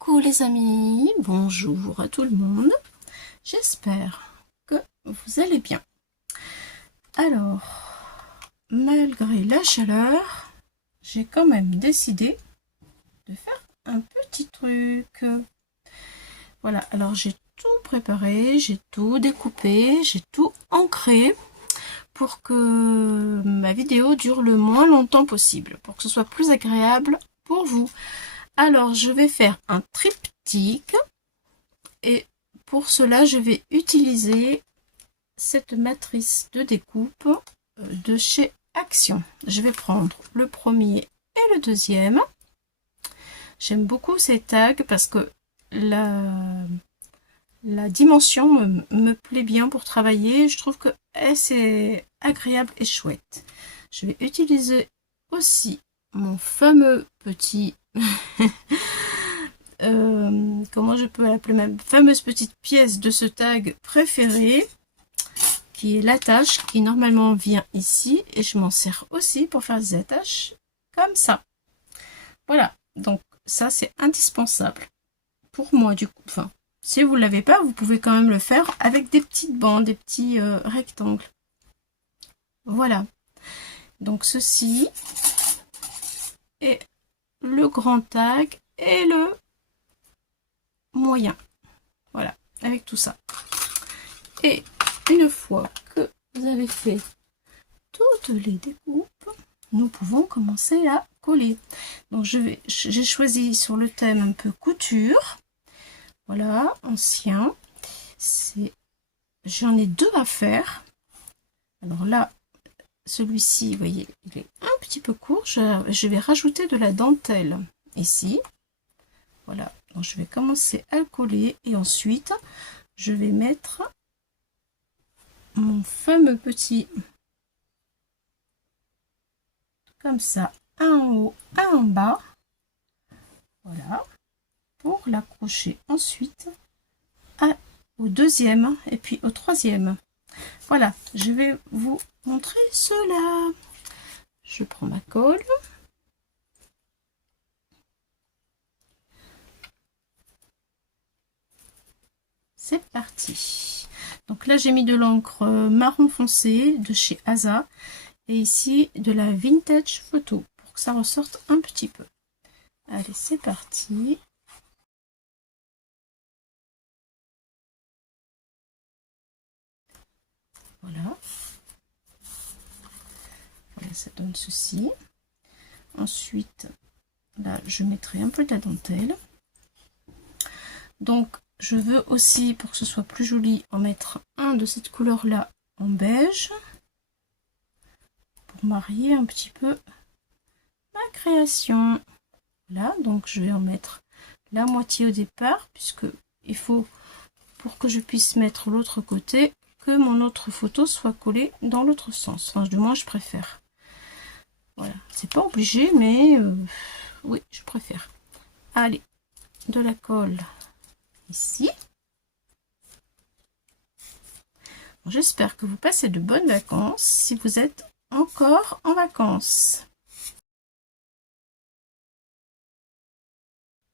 Coucou les amis, bonjour à tout le monde, j'espère que vous allez bien. Alors, malgré la chaleur, j'ai quand même décidé de faire un petit truc. Voilà, alors j'ai tout préparé, j'ai tout découpé, j'ai tout ancré pour que ma vidéo dure le moins longtemps possible, pour que ce soit plus agréable pour vous. Alors, je vais faire un triptyque et pour cela, je vais utiliser cette matrice de découpe de chez Action. Je vais prendre le premier et le deuxième. J'aime beaucoup ces tags parce que la dimension me plaît bien pour travailler. Je trouve que c'est agréable et chouette. Je vais utiliser aussi mon fameux petit comment je peux appeler ma fameuse petite pièce de ce tag préféré, qui est l'attache, qui normalement vient ici, et je m'en sers aussi pour faire des attaches comme ça. Voilà, donc ça c'est indispensable pour moi du coup. Enfin, si vous ne l'avez pas, vous pouvez quand même le faire avec des petites bandes, des petits rectangles. Voilà, donc ceci est le grand tag et le moyen. Voilà, avec tout ça. Et une fois que vous avez fait toutes les découpes, nous pouvons commencer à coller. Donc j'ai choisi sur le thème un peu couture. Voilà, ancien. J'en ai deux à faire. Alors là, celui-ci, vous voyez, il est un petit peu court. Je vais rajouter de la dentelle ici. Voilà, donc je vais commencer à le coller et ensuite je vais mettre mon fameux petit comme ça, un en haut, un en bas. Voilà, pour l'accrocher ensuite au deuxième et puis au troisième. Voilà, je vais vous montrer cela. Je prends ma colle. C'est parti. Donc là, j'ai mis de l'encre marron foncé de chez Asa. Et ici, de la Vintage Photo, pour que ça ressorte un petit peu. Allez, c'est parti. Voilà. Voilà, ça donne ceci. Ensuite, là, je mettrai un peu de la dentelle. Donc, je veux aussi, pour que ce soit plus joli, en mettre un de cette couleur-là en beige. Pour marier un petit peu ma création. Voilà, donc je vais en mettre la moitié au départ, puisque il faut, pour que je puisse mettre l'autre côté, que mon autre photo soit collée dans l'autre sens. Enfin, du moins, je préfère. Voilà, c'est pas obligé, mais oui, je préfère. Allez, de la colle ici. Bon, j'espère que vous passez de bonnes vacances si vous êtes encore en vacances.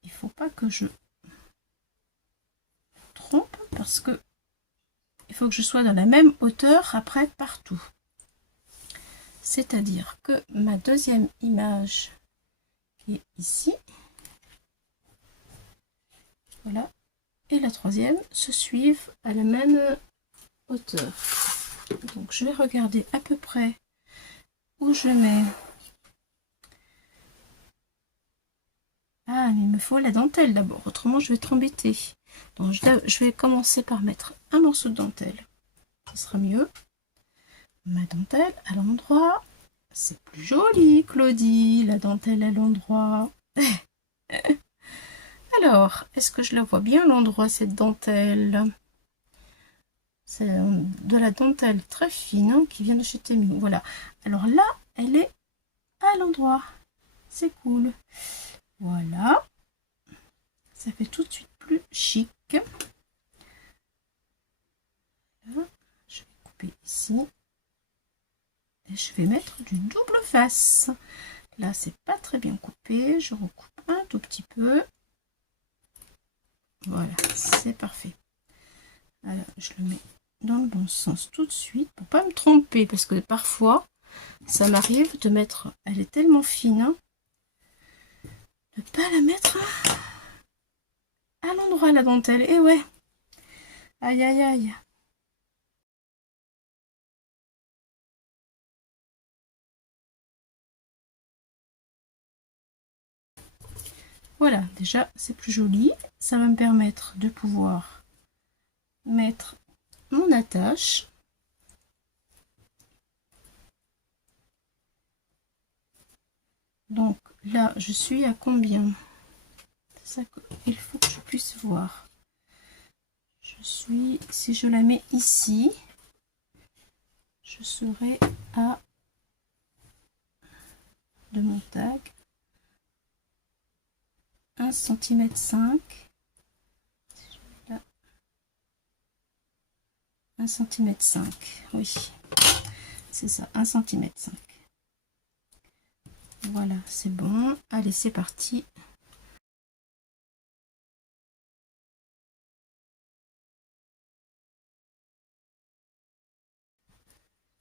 Il faut pas que je trompe parce que il faut que je sois dans la même hauteur après partout. C'est-à-dire que ma deuxième image qui est ici, voilà, et la troisième se suivent à la même hauteur. Donc je vais regarder à peu près où je mets. Ah, mais il me faut la dentelle d'abord, autrement je vais être embêtée. Donc je vais commencer par mettre un morceau de dentelle. Ce sera mieux. Ma dentelle à l'endroit. C'est plus joli, Claudie, la dentelle à l'endroit. Alors, est-ce que je la vois bien à l'endroit, cette dentelle? C'est de la dentelle très fine hein, qui vient de chez Temu. Voilà. Alors là, elle est à l'endroit. C'est cool. Voilà. Ça fait tout de suite plus chic. Là, je vais couper ici. Et je vais mettre du double face. Là, c'est pas très bien coupé. Je recoupe un tout petit peu. Voilà, c'est parfait. Alors, je le mets dans le bon sens tout de suite pour pas me tromper, parce que parfois ça m'arrive de mettre, elle est tellement fine, hein, de pas la mettre à l'endroit la dentelle. Et ouais, aïe aïe aïe. Voilà, déjà c'est plus joli. Ça va me permettre de pouvoir mettre mon attache. Donc là, je suis à combien? C'est ça qu'il faut que je puisse voir. Je suis, si je la mets ici, je serai à de mon tag 1,5 cm. 1,5 cm, oui, c'est ça, 1,5 cm. Voilà, c'est bon. Allez, c'est parti.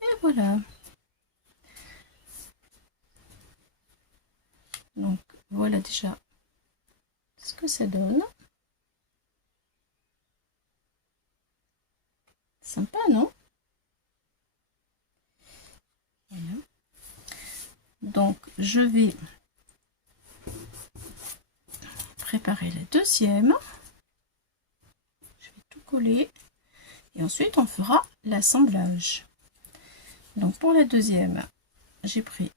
Et voilà. Donc, voilà déjà ce que ça donne. Sympa, non? Voilà. Donc, je vais préparer la deuxième. Je vais tout coller. Et ensuite, on fera l'assemblage. Donc, pour la deuxième, j'ai pris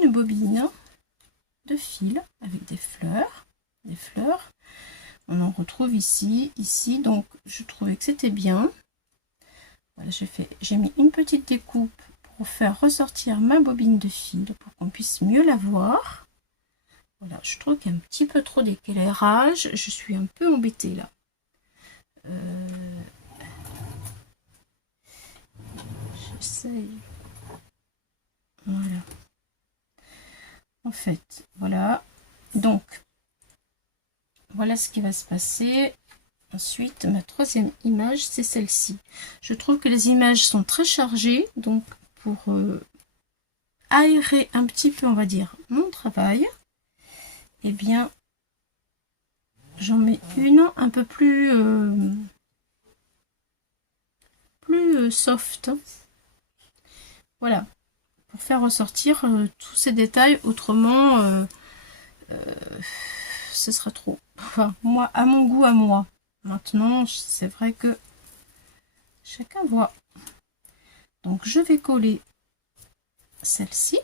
une bobine de fil avec des fleurs. On en retrouve ici, donc je trouvais que c'était bien. Voilà, j'ai mis une petite découpe pour faire ressortir ma bobine de fil pour qu'on puisse mieux la voir. Voilà, je trouve qu'il y a un petit peu trop d'éclairage, je suis un peu embêtée là. J'essaye. Voilà. En fait, voilà. Donc, voilà ce qui va se passer. Ensuite, ma troisième image, c'est celle-ci. Je trouve que les images sont très chargées, donc pour aérer un petit peu, on va dire, mon travail, eh bien, j'en mets une un peu plus, soft. Voilà, pour faire ressortir tous ces détails, autrement, ce sera trop. Enfin, moi, à mon goût, à moi. Maintenant, c'est vrai que chacun voit. Donc, je vais coller celle-ci.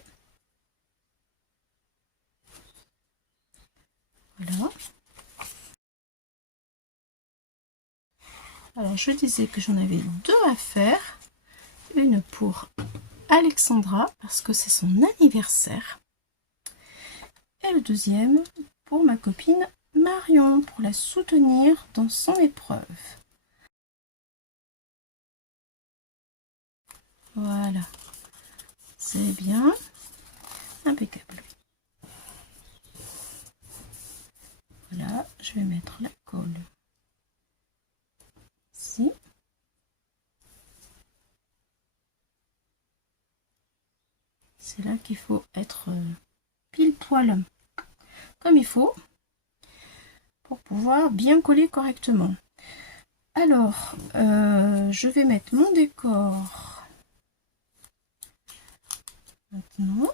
Voilà. Alors, je disais que j'en avais deux à faire. Une pour Alexandra, parce que c'est son anniversaire. Et le deuxième pour ma copine Marion, pour la soutenir dans son épreuve. Voilà. C'est bien. Impeccable. Voilà, je vais mettre la colle ici. C'est là qu'il faut être pile poil comme il faut pour pouvoir bien coller correctement. Alors, je vais mettre mon décor maintenant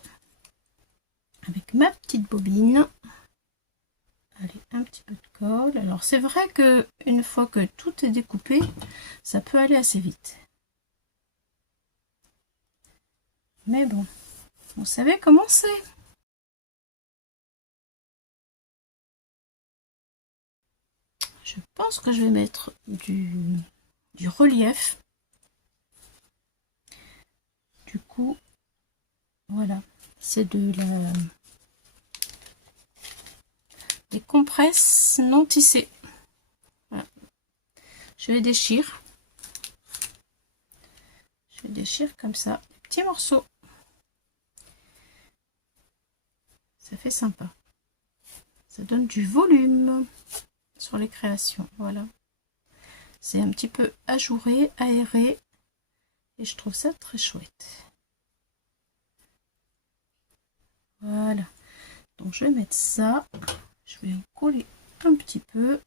avec ma petite bobine. Allez, un petit peu de colle. Alors c'est vrai que une fois que tout est découpé, ça peut aller assez vite. Mais bon, vous savez comment c'est. Je pense que je vais mettre du relief. Du coup, voilà, c'est des compresses non tissées. Voilà. Je les déchire. Je les déchire comme ça, des petits morceaux. Ça fait sympa. Ça donne du volume. sur les créations. Voilà. C'est un petit peu ajouré, aéré. Et je trouve ça très chouette. Voilà. Donc je vais mettre ça. Je vais en coller un petit peu.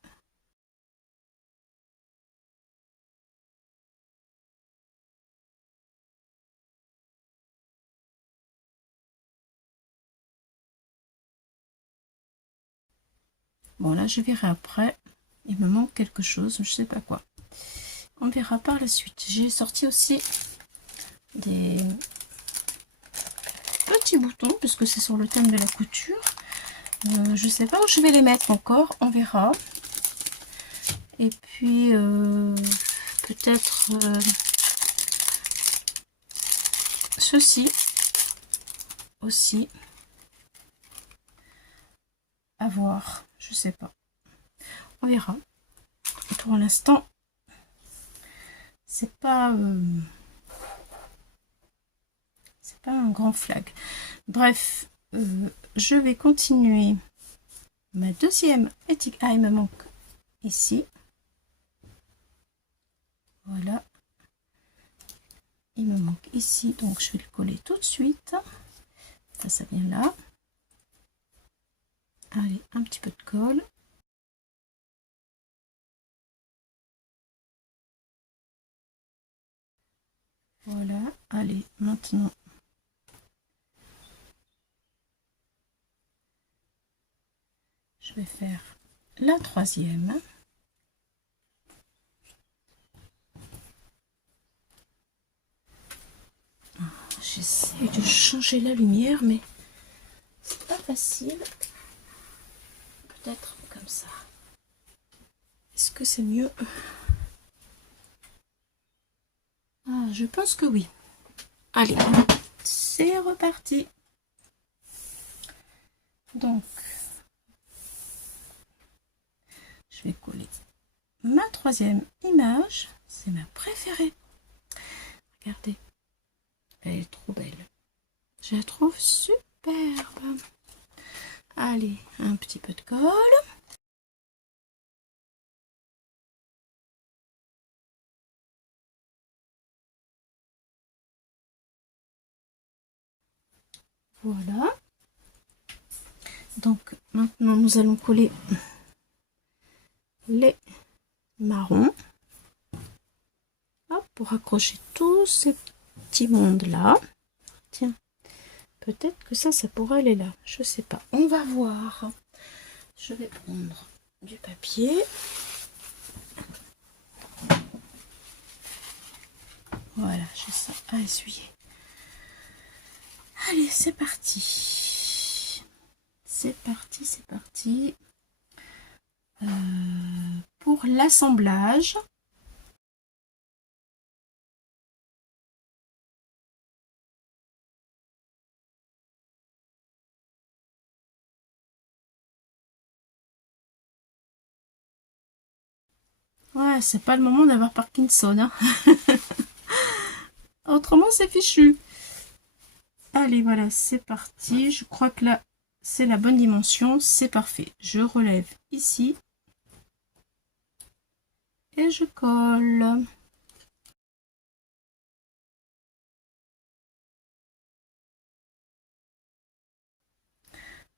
Bon, là je verrai après. Il me manque quelque chose, je sais pas quoi. On verra par la suite. J'ai sorti aussi des petits boutons puisque c'est sur le thème de la couture. Je sais pas où je vais les mettre encore, on verra. Et puis peut-être ceci aussi. À voir, je sais pas. On verra. Et pour l'instant, c'est pas un grand flag. Bref, je vais continuer ma deuxième étiquette. Ah, il me manque ici. Voilà. Il me manque ici, donc je vais le coller tout de suite. Ça vient là. Allez, un petit peu de colle. Voilà. Allez, maintenant. Je vais faire la troisième. J'essaie de changer la lumière, mais c'est pas facile. Peut-être comme ça. Est-ce que c'est mieux? Ah, je pense que oui. Allez, c'est reparti. Donc, je vais coller ma troisième image. C'est ma préférée. Regardez, elle est trop belle. Je la trouve superbe. Allez, un petit peu de colle. Voilà. Donc, maintenant, nous allons coller les marrons. Hop, pour accrocher tous ces petits mondes là. Tiens, peut-être que ça pourrait aller là. Je sais pas. On va voir. Je vais prendre du papier. Voilà, j'ai ça à essuyer. Allez, c'est parti. C'est parti, c'est parti. Pour l'assemblage. Ouais, c'est pas le moment d'avoir Parkinson. Hein. Autrement, c'est fichu. Allez, voilà, c'est parti. Je crois que là, c'est la bonne dimension. C'est parfait. Je relève ici. Et je colle.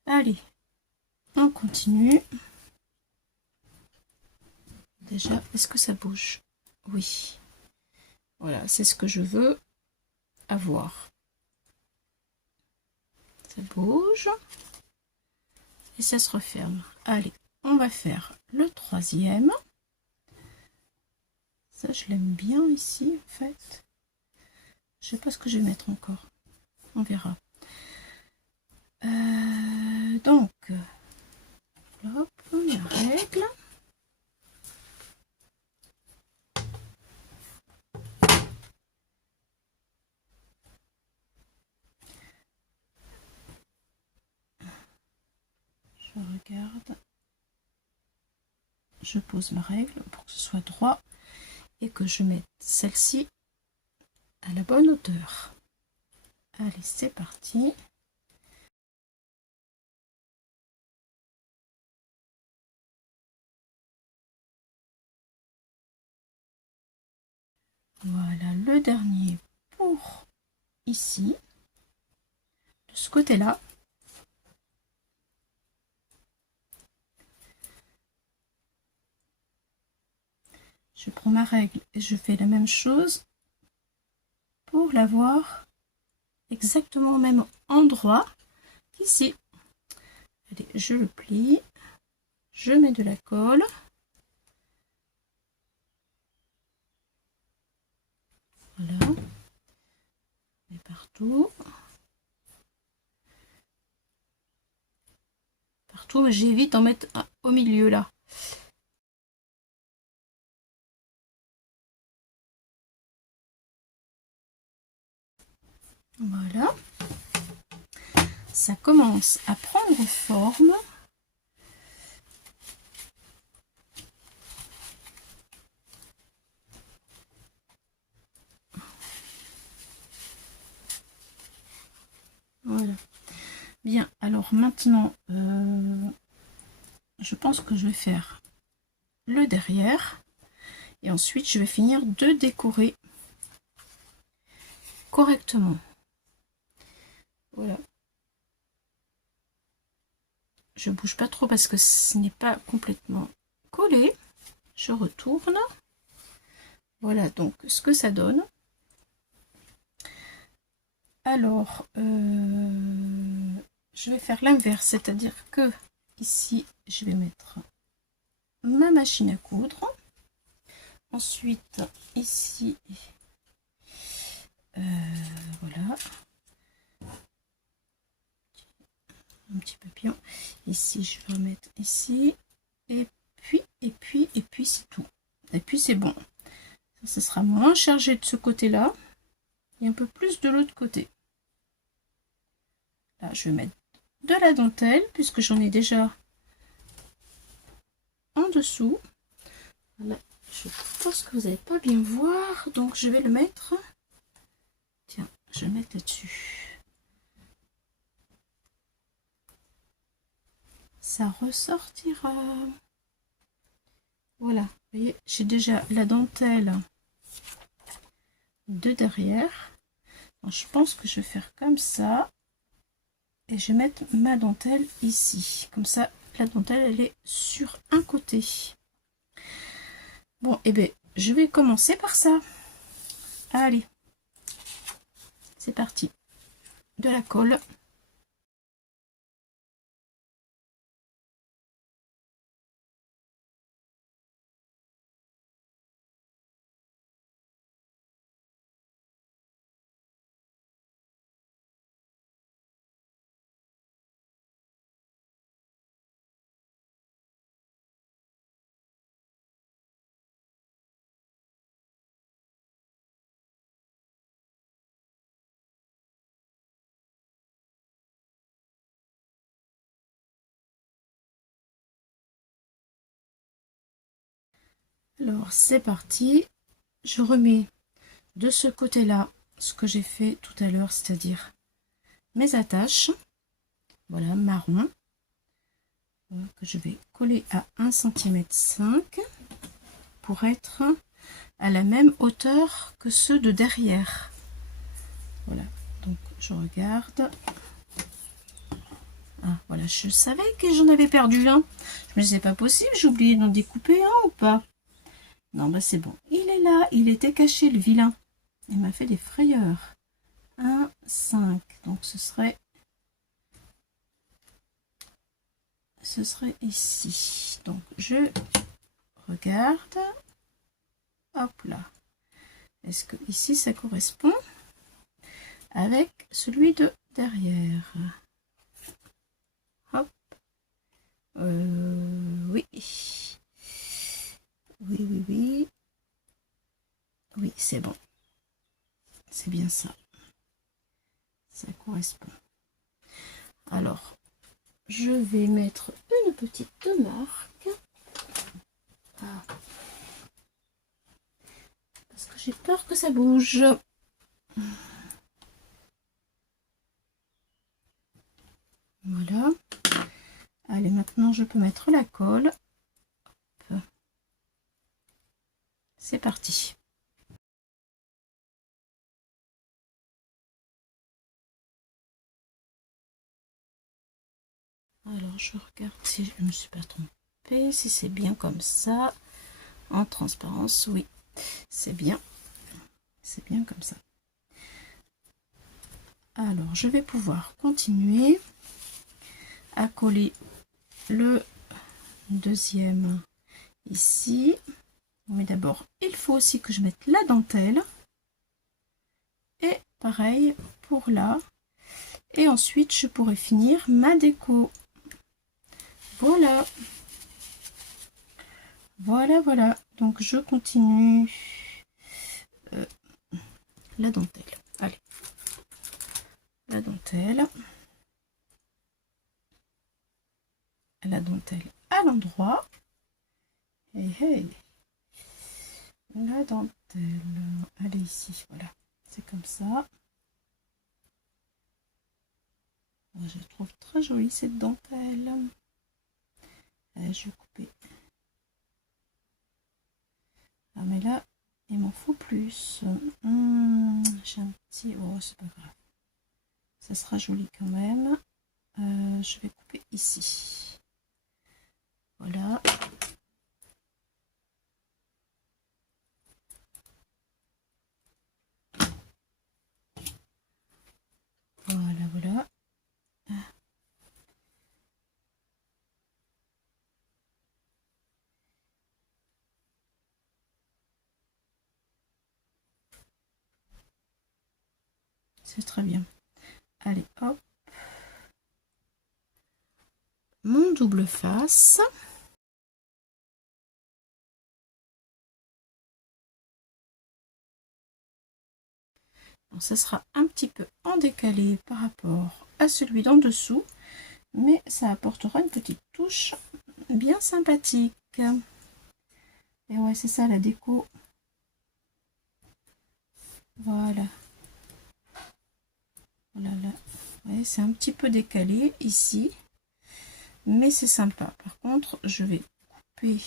Allez, on continue. Déjà, est-ce que ça bouge? Oui. Voilà, c'est ce que je veux avoir. Ça bouge. Et ça se referme. Allez, on va faire le troisième. Ça, je l'aime bien ici, en fait. Je sais pas ce que je vais mettre encore. On verra. Donc, hop, la règle. Je regarde. Je pose ma règle pour que ce soit droit et que je mette celle-ci à la bonne hauteur. Allez, c'est parti. Voilà le dernier pour ici, de ce côté-là. Je prends ma règle et je fais la même chose pour l'avoir exactement au même endroit qu'ici. Allez, je le plie, je mets de la colle. Voilà. Et partout. Partout, mais j'évite d'en mettre au milieu là. Voilà. Ça commence à prendre forme. Voilà. Bien, alors maintenant, je pense que je vais faire le derrière. Et ensuite, je vais finir de décorer correctement. Voilà. Je bouge pas trop parce que ce n'est pas complètement collé. Je retourne. Voilà donc ce que ça donne. Alors, je vais faire l'inverse, c'est-à-dire que ici, je vais mettre ma machine à coudre. Ensuite, ici, voilà, un petit papillon. Ici, je vais remettre ici, et puis c'est tout. Et puis c'est bon. Ça sera moins chargé de ce côté-là et un peu plus de l'autre côté. Là, je vais mettre de la dentelle puisque j'en ai déjà en dessous. Là, je pense que vous n'allez pas bien voir, donc je vais le mettre. Tiens, je vais mettre là-dessus. Ça ressortira. Voilà, vous voyez, j'ai déjà la dentelle de derrière. Donc, je pense que je vais faire comme ça. Et je vais mettre ma dentelle ici. Comme ça, la dentelle, elle est sur un côté. Bon, et bien, je vais commencer par ça. Allez, c'est parti. De la colle. Alors, c'est parti. Je remets de ce côté-là ce que j'ai fait tout à l'heure, c'est-à-dire mes attaches. Voilà, marron. Que je vais coller à 1,5 cm pour être à la même hauteur que ceux de derrière. Voilà, donc je regarde. Ah, voilà, je savais que j'en avais perdu un. Je me disais, c'est pas possible, j'ai oublié d'en découper un ou pas. Non, bah c'est bon. Il est là, il était caché, le vilain. Il m'a fait des frayeurs. 1, 5. Donc ce serait ici. Donc je regarde. Hop là. Est-ce que ici ça correspond avec celui de derrière? Hop. Oui. Oui. Oui, c'est bon. C'est bien ça. Ça correspond. Alors, je vais mettre une petite marque. Ah. Parce que j'ai peur que ça bouge. Voilà. Allez, maintenant je peux mettre la colle. C'est parti. Alors je regarde si je ne me suis pas trompée, si c'est bien comme ça. En transparence, oui, c'est bien comme ça. Alors je vais pouvoir continuer à coller le deuxième ici. Mais d'abord il faut aussi que je mette la dentelle, et pareil pour là, et ensuite je pourrai finir ma déco. Voilà, voilà, donc je continue la dentelle. Allez, la dentelle à l'endroit, et hey, la dentelle, allez ici, voilà, c'est comme ça. Je trouve très jolie cette dentelle. Allez, je vais couper. Ah mais là, il m'en faut plus. J'ai un petit... Oh, c'est pas grave. Ça sera joli quand même. Je vais couper ici. Voilà. Voilà. C'est très bien. Allez, hop. Mon double face. Donc, ça sera un petit peu en décalé par rapport à celui d'en dessous, mais ça apportera une petite touche bien sympathique. Et ouais, c'est ça la déco. Voilà. Voilà. Ouais, c'est un petit peu décalé ici, mais c'est sympa. Par contre, je vais couper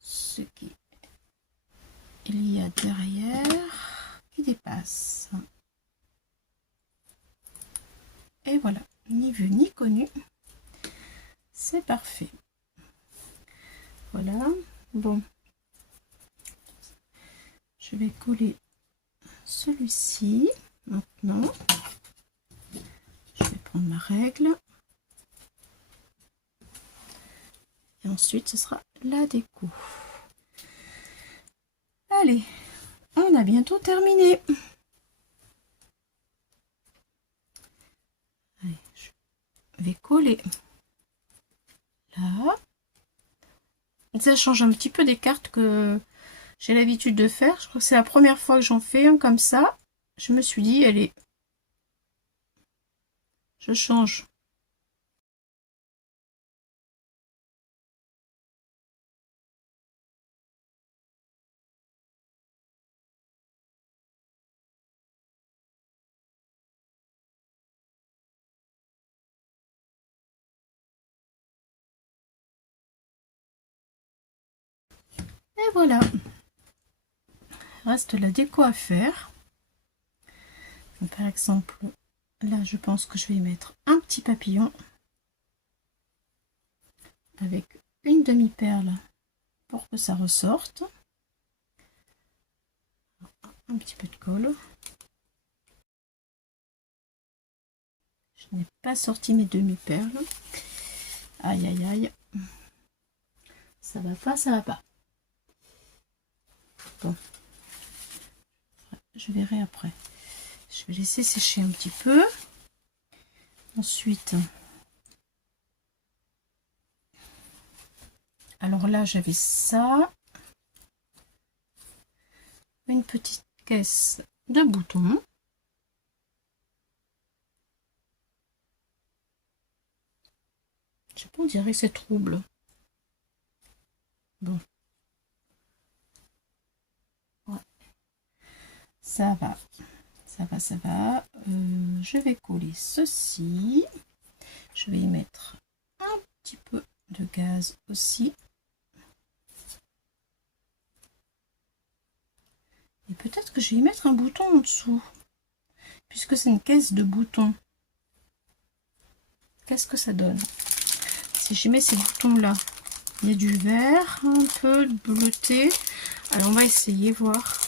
ce qu'il y a derrière qui dépasse. Et voilà, ni vu ni connu. C'est parfait. Voilà. Bon. Je vais coller celui-ci maintenant. Je vais prendre ma règle. Et ensuite, ce sera la déco. Allez, on a bientôt terminé. Allez, je vais coller là. Ça change un petit peu des cartes que j'ai l'habitude de faire. Je crois que c'est la première fois que j'en fais un comme ça. Je me suis dit, allez, je change. Et voilà. Reste la déco à faire. Donc, par exemple, là, je pense que je vais y mettre un petit papillon avec une demi-perle pour que ça ressorte. Un petit peu de colle. Je n'ai pas sorti mes demi-perles. Aïe, aïe, aïe. Ça va pas, ça va pas. Bon. Je verrai après. Je vais laisser sécher un petit peu. Ensuite, alors là, j'avais ça. Une petite caisse de boutons. Je sais pas, on dirait que c'est trouble. Bon. Ouais. Ça va. Ça va. Je vais coller ceci. Je vais y mettre un petit peu de gaz aussi. Et peut-être que je vais y mettre un bouton en dessous, puisque c'est une caisse de boutons. qu'est-ce que ça donne. Si je mets ces boutons là, il y a du vert, un peu bleuté. Alors on va essayer, voir.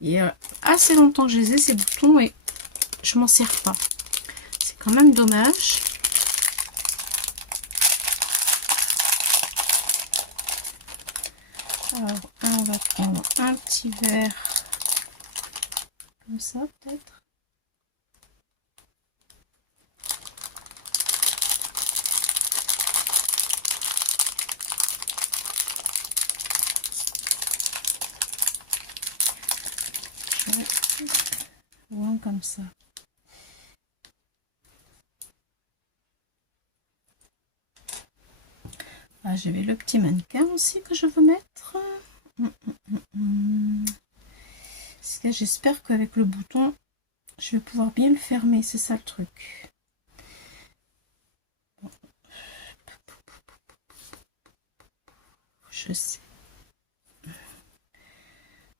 Il y a assez longtemps que je les ai ces boutons et je m'en sers pas. C'est quand même dommage. Alors on va prendre un petit verre comme ça peut-être. Ouais, comme ça. Ah, j'avais le petit mannequin aussi que je veux mettre. Parce que j'espère qu'avec le bouton, je vais pouvoir bien le fermer. C'est ça le truc. Je sais.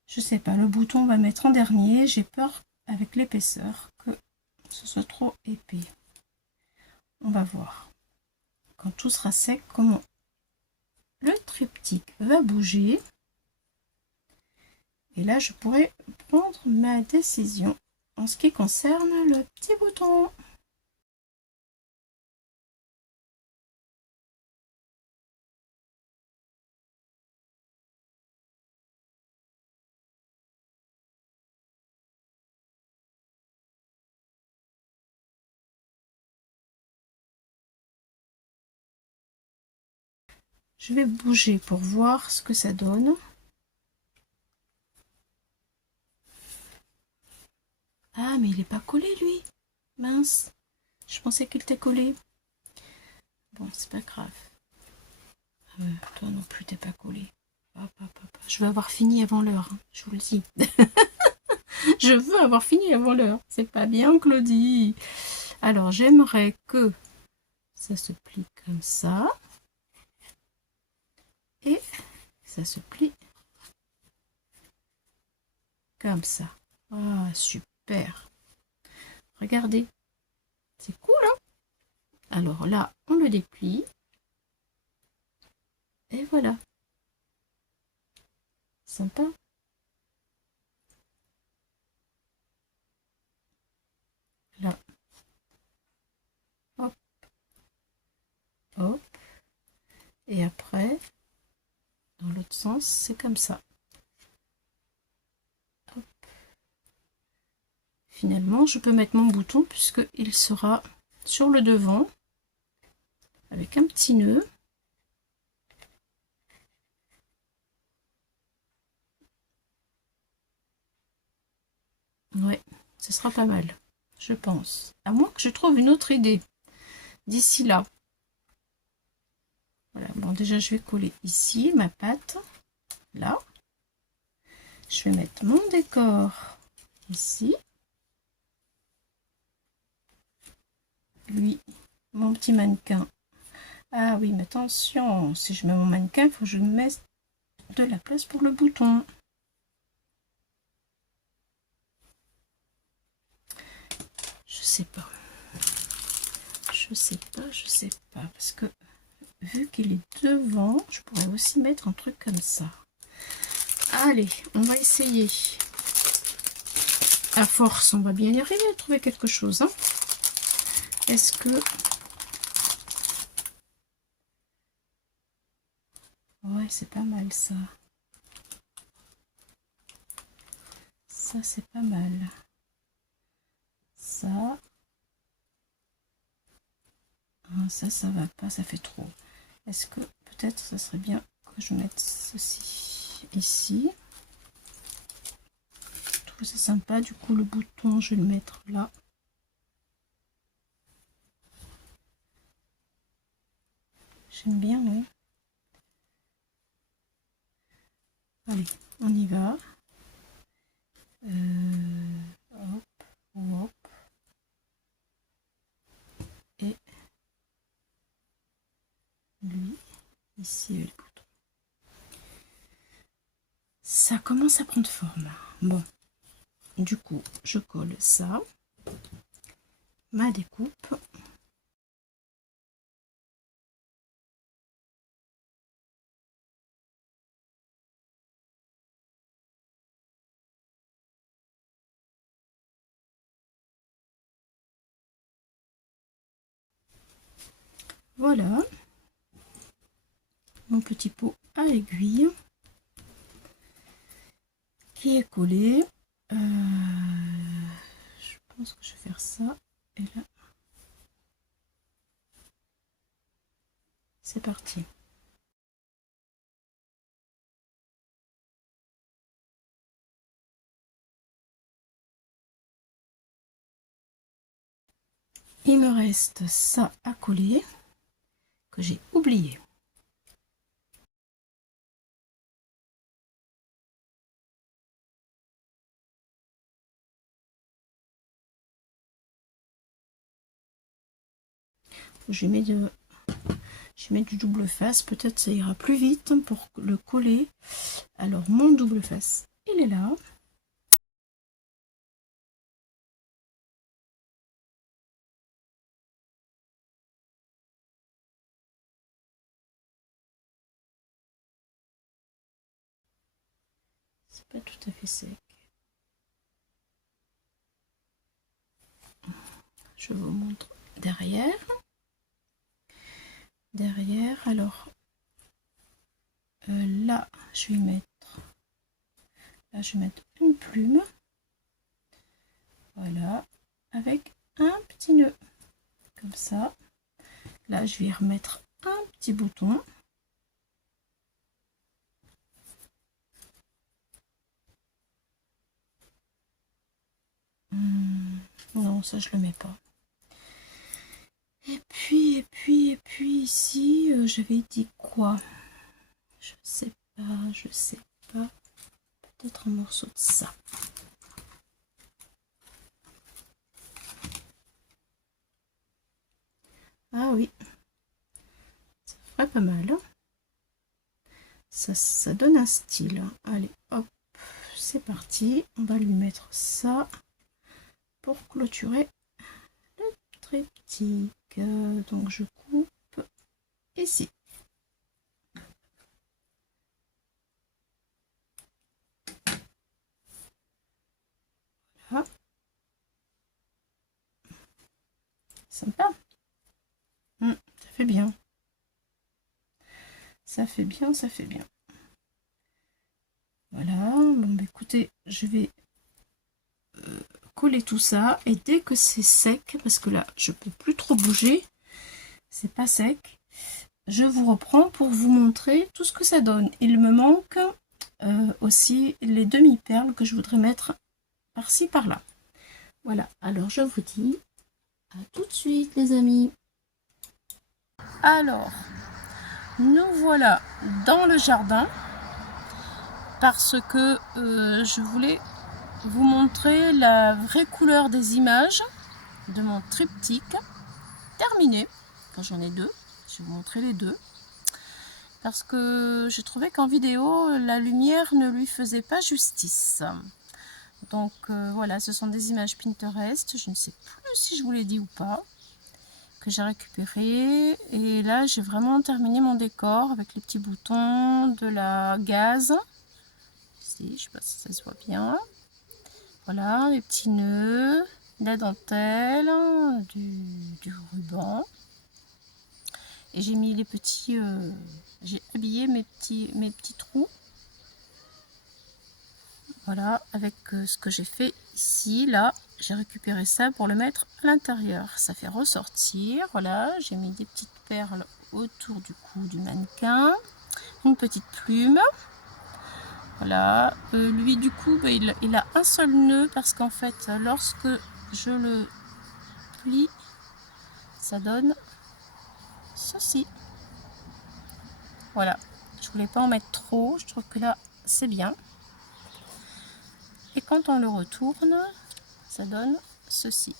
Je sais pas. Le bouton, on va mettre en dernier. J'ai peur avec l'épaisseur que ce soit trop épais. On va voir. Quand tout sera sec, comment le triptyque va bouger. Et là, je pourrais prendre ma décision en ce qui concerne le petit bouton. Je vais bouger pour voir ce que ça donne. Ah, mais il n'est pas collé, lui. Mince. Je pensais qu'il était collé. Bon, c'est pas grave. Toi non plus, t'es pas collé. Hop, hop, hop. Je veux avoir fini avant l'heure, hein, je vous le dis. Je veux avoir fini avant l'heure. C'est pas bien, Claudie. Alors, j'aimerais que ça se plie comme ça. Et ça se plie comme ça. Ah, super. Regardez. C'est cool, hein? Alors là, on le déplie. Et voilà. Sympa. Là. Hop. Hop. Et après, dans l'autre sens, c'est comme ça. Hop. Finalement, je peux mettre mon bouton puisqu'il sera sur le devant avec un petit nœud. Ouais, ce sera pas mal, je pense. À moins que je trouve une autre idée d'ici là. Voilà, bon déjà je vais coller ici ma pâte, là. Je vais mettre mon décor ici. Lui, mon petit mannequin. Ah oui, mais attention, si je mets mon mannequin, il faut que je mette de la place pour le bouton. Je sais pas. Je sais pas, parce que vu qu'il est devant, je pourrais aussi mettre un truc comme ça. Allez, on va essayer. À force, on va bien y arriver à trouver quelque chose. Hein. Est-ce que... Ouais, c'est pas mal ça. Ça, c'est pas mal. Ça... ça va pas, ça fait trop. Est-ce que peut-être ça serait bien que je mette ceci ici? Je trouve ça sympa. Du coup, le bouton, je vais le mettre là. J'aime bien, oui. Allez, on y va. Hop, hop. Et lui, ici, le bouton. Ça commence à prendre forme. Bon, du coup, je colle ça. Ma découpe. Voilà mon petit pot à aiguille qui est collé. Je pense que je vais faire ça. Et là, c'est parti. Il me reste ça à coller que j'ai oublié. Je mets du double face, peut-être ça ira plus vite pour le coller. Alors mon double face, il est là. C'est pas tout à fait sec. Je vous montre derrière. Alors là, je vais mettre une plume. Voilà, avec un petit nœud comme ça. Là, je vais remettre un petit bouton. Non, ça je le mets pas. Et puis ici, j'avais dit quoi? Je sais pas. Peut-être un morceau de ça. Ah oui, ça ferait pas mal. Ça donne un style. Allez, hop, c'est parti. On va lui mettre ça pour clôturer le triptyque. Donc je coupe ici. Voilà. Sympa. Ça fait bien. Ça fait bien. Voilà. Bon, bah, écoutez, je vais coller tout ça. Et dès que c'est sec, parce que là, je peux plus trop bouger, c'est pas sec, je vous reprends pour vous montrer tout ce que ça donne. Il me manque aussi les demi-perles que je voudrais mettre par-ci, par-là. Voilà. Alors, je vous dis à tout de suite, les amis. Alors, nous voilà dans le jardin parce que je voulais vous montrer la vraie couleur des images de mon triptyque terminé. Quand j'en ai deux, je vais vous montrer les deux parce que j'ai trouvé qu'en vidéo la lumière ne lui faisait pas justice. Donc voilà, ce sont des images Pinterest, je ne sais plus si je vous l'ai dit ou pas, que j'ai récupéré. Et là j'ai vraiment terminé mon décor avec les petits boutons, de la gaze ici, je sais pas si ça se voit bien, voilà, les petits nœuds, la dentelle, du ruban, et j'ai mis les petits j'ai habillé mes petits trous, voilà, avec ce que j'ai fait ici. Là j'ai récupéré ça pour le mettre à l'intérieur, ça fait ressortir. Voilà, j'ai mis des petites perles autour du cou du mannequin, une petite plume. Voilà, lui du coup bah, il a un seul nœud parce qu'en fait lorsque je le plie, ça donne ceci. Voilà, je voulais pas en mettre trop, je trouve que là c'est bien. Et quand on le retourne, ça donne ceci.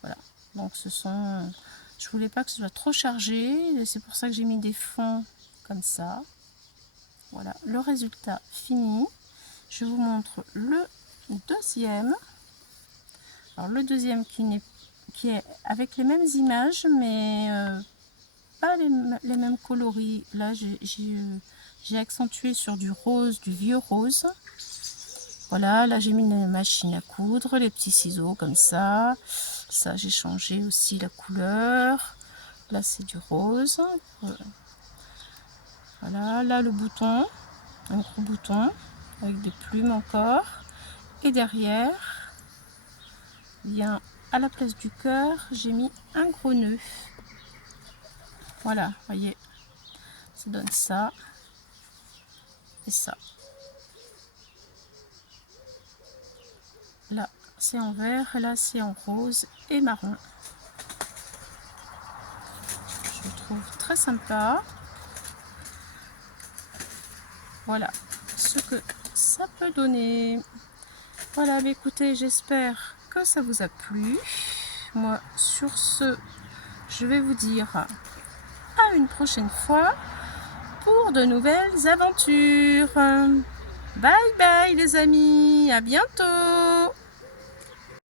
Voilà, donc ce sont, je voulais pas que ce soit trop chargé, c'est pour ça que j'ai mis des fonds comme ça. Voilà le résultat fini. Je vous montre le deuxième. Alors le deuxième qui est avec les mêmes images mais pas les mêmes coloris. Là j'ai accentué sur du rose, du vieux rose. Voilà, là j'ai mis une machine à coudre, les petits ciseaux comme ça. Ça j'ai changé aussi la couleur. là c'est du rose. Voilà, là le bouton, un gros bouton avec des plumes encore. Et derrière, bien à la place du cœur, j'ai mis un gros nœud. Voilà, voyez, ça donne ça et ça. Là c'est en vert, là c'est en rose et marron. Je le trouve très sympa. Voilà ce que ça peut donner. Voilà, bah écoutez, j'espère que ça vous a plu. Moi, sur ce, je vais vous dire à une prochaine fois pour de nouvelles aventures. Bye bye les amis, à bientôt.